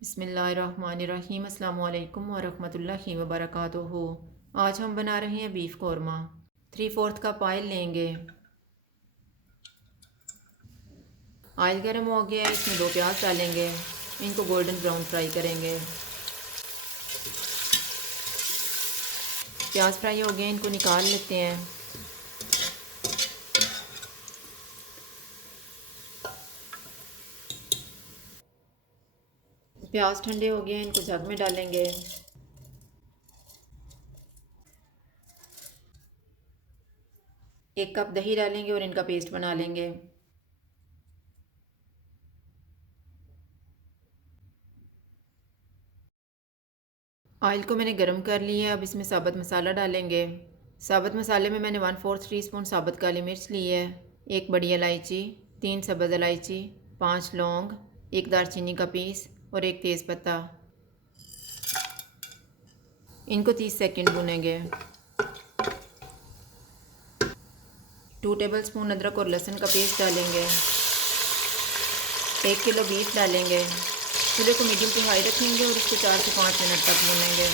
बिस्मिल्लाहिर्रहमानिर्रहीम। अस्सलामु अलैकुम वरहमतुल्लाहि वबरकातुहू। आज हम बना रहे हैं बीफ कौरमा। 3/4 कप ऑयल लेंगे। ऑयल गर्म हो गया है, इसमें 2 प्याज डालेंगे। इनको गोल्डन ब्राउन फ्राई करेंगे। प्याज फ्राई हो गए, इनको निकाल लेते हैं। प्याज ठंडे हो गए, इनको जग में डालेंगे। एक कप दही डालेंगे और इनका पेस्ट बना लेंगे। ऑयल को मैंने गरम कर लिया। अब इसमें साबुत मसाला डालेंगे। साबुत मसाले में मैंने 1/4 टीस्पून साबुत काली मिर्च ली है, 1 बड़ी इलायची, 3 सब्ज़ इलायची, 5 लौंग, 1 दालचीनी का पीस और 1 तेज़पत्ता। इनको 30 सेकंड भूनेंगे। 2 टेबलस्पून अदरक और लहसुन का पेस्ट डालेंगे। 1 किलो बीफ डालेंगे। चूल्हे को मीडियम टू हाई रखेंगे और इसको 4 से 5 मिनट तक भूनेंगे।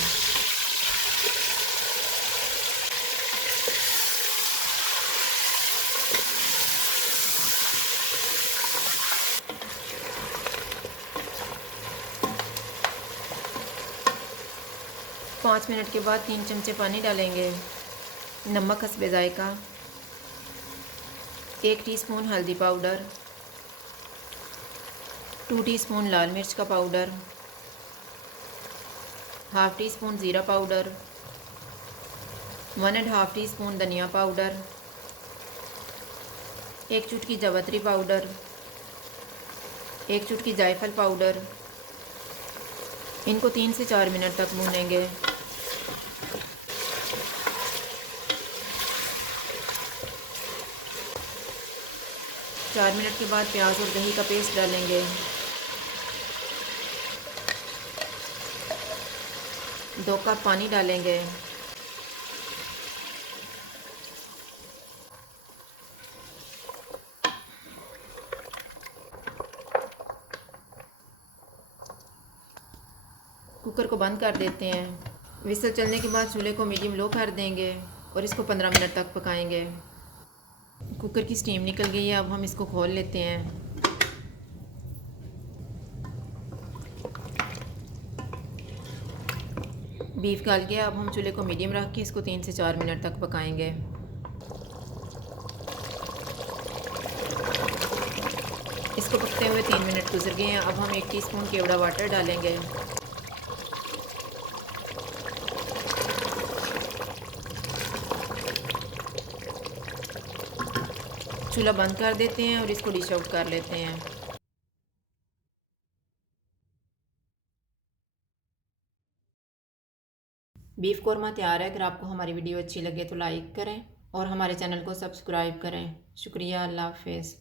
पाँच मिनट के बाद 3 चमचे पानी डालेंगे। नमक हस्बे जायका, 1 टीस्पून हल्दी पाउडर, 2 टीस्पून लाल मिर्च का पाउडर, हाफ़ टी स्पून ज़ीरा पाउडर, 1.5 टीस्पून धनिया पाउडर, 1 चुटकी जावित्री पाउडर, 1 चुटकी जायफल पाउडर। इनको 3 से 4 मिनट तक भूनेंगे। चार मिनट के बाद प्याज और दही का पेस्ट डालेंगे। 2 कप पानी डालेंगे। कुकर को बंद कर देते हैं। विसल चलने के बाद चूल्हे को मीडियम लो कर देंगे और इसको 15 मिनट तक पकाएंगे। कुकर की स्टीम निकल गई है, अब हम इसको खोल लेते हैं। बीफ गल गया। अब हम चूल्हे को मीडियम रख के इसको 3 से 4 मिनट तक पकाएंगे। इसको पकते हुए 3 मिनट गुजर गए हैं। अब हम 1 टीस्पून केवड़ा वाटर डालेंगे। चूल्हा बंद कर देते हैं और इसको डिश आउट कर लेते हैं। बीफ कौरमा तैयार है। अगर आपको हमारी वीडियो अच्छी लगे तो लाइक करें और हमारे चैनल को सब्सक्राइब करें। शुक्रिया। अल्लाह हाफ़िज़।